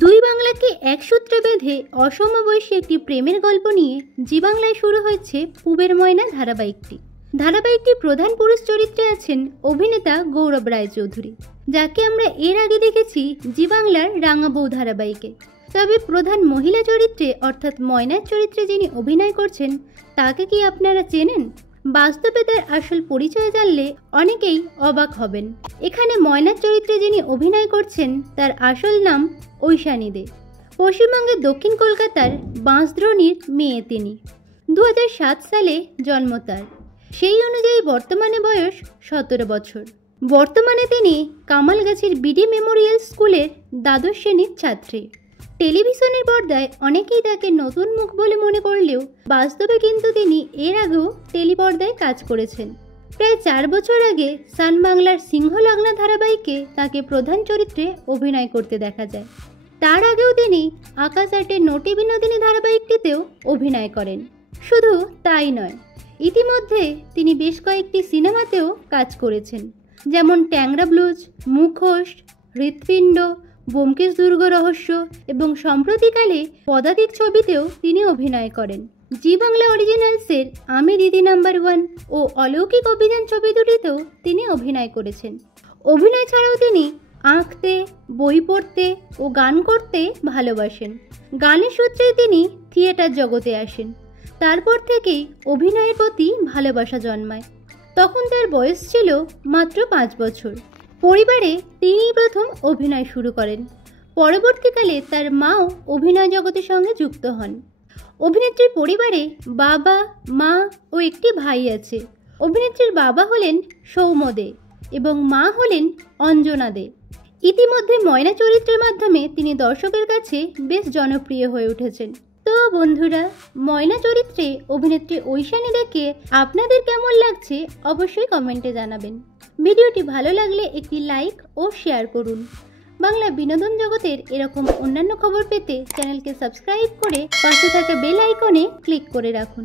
দুই বাংলাকে এক সূত্রে বেঁধে অসমবয়সী একটি প্রেমের গল্প নিয়ে জি বাংলায় শুরু হয়েছে পুবের ময়না ধারাবাহিকটির প্রধান পুরুষ চরিত্রে আছেন অভিনেতা গৌরব রায়চৌধুরী, যাকে আমরা এর আগে দেখেছি জি বাংলার রাঙা বউ ধারাবাহিকে। তবে প্রধান মহিলা চরিত্রে অর্থাৎ ময়নার চরিত্রে যিনি অভিনয় করছেন তাকে কি আপনারা চেনেন? বাস্তবে তার আসল পরিচয় জানলে অনেকেই অবাক হবেন। এখানে ময়নার চরিত্রে যিনি অভিনয় করছেন তার আসল নাম ঐশানী দে। পশ্চিমবঙ্গের দক্ষিণ কলকাতার বাঁশদ্রোণীর মেয়ে তিনি। 2007 সালে জন্ম তার। সেই অনুযায়ী বর্তমানে বয়স 17 বছর। বর্তমানে তিনি কামালগাছির বিডি মেমোরিয়াল স্কুলের দ্বাদশ শ্রেণীর ছাত্রী। টেলিভিশনের পর্দায় অনেকেই তাকে নতুন মুখ বলে মনে করলেও বাস্তবে কিন্তু তিনি এর আগেও টেলিপর্দায় কাজ করেছেন। প্রায় 4 বছর আগে সান বাংলার সিংহলগ্না ধারাবাহিকে তাকে প্রধান চরিত্রে অভিনয় করতে দেখা যায়। তার আগেও তিনি আকাশ আটের নটি বিনোদিনী ধারাবাহিকটিতেও অভিনয় করেন। শুধু তাই নয়, ইতিমধ্যে তিনি বেশ কয়েকটি সিনেমাতেও কাজ করেছেন, যেমন ট্যাংরা ব্লুজ, মুখোশ, হৃৎপিণ্ড, ব্যোমকেশ দুর্গ রহস্য এবং সম্প্রতিকালে পদাতিক ছবিতেও তিনি অভিনয় করেন। জি বাংলা অরিজিনালসের আমি দিদি নাম্বার 1 ও অলৌকিক অভিযান ছবি দুটিতেও তিনি অভিনয় করেছেন। অভিনয় ছাড়াও তিনি আঁকতে, বই পড়তে ও গান করতে ভালোবাসেন। গানের সূত্রে তিনি থিয়েটার জগতে আসেন। তারপর থেকেই অভিনয়ের প্রতি ভালোবাসা জন্মায়। তখন তার বয়স ছিল মাত্র 5 বছর। পরিবারে তিনিই প্রথম অভিনয় শুরু করেন। পরবর্তীকালে তার মাও অভিনয় জগতের সঙ্গে যুক্ত হন। অভিনেত্রীর পরিবারে বাবা, মা ও একটি ভাই আছে। অভিনেত্রীর বাবা হলেন সৌম্য দে এবং মা হলেন অঞ্জনা দে। ইতিমধ্যে ময়না চরিত্রের মাধ্যমে তিনি দর্শকের কাছে বেশ জনপ্রিয় হয়ে উঠেছেন। তো বন্ধুরা, ময়না চরিত্রে অভিনেত্রী ঐশানী দেকে আপনাদের কেমন লাগছে অবশ্যই কমেন্টে জানাবেন। ভিডিওটি ভালো লাগলে একটি লাইক ও শেয়ার করুন। বাংলা বিনোদন জগতের এরকম অন্যান্য খবর পেতে চ্যানেলকে সাবস্ক্রাইব করে পাশে থাকা বেল আইকনে ক্লিক করে রাখুন।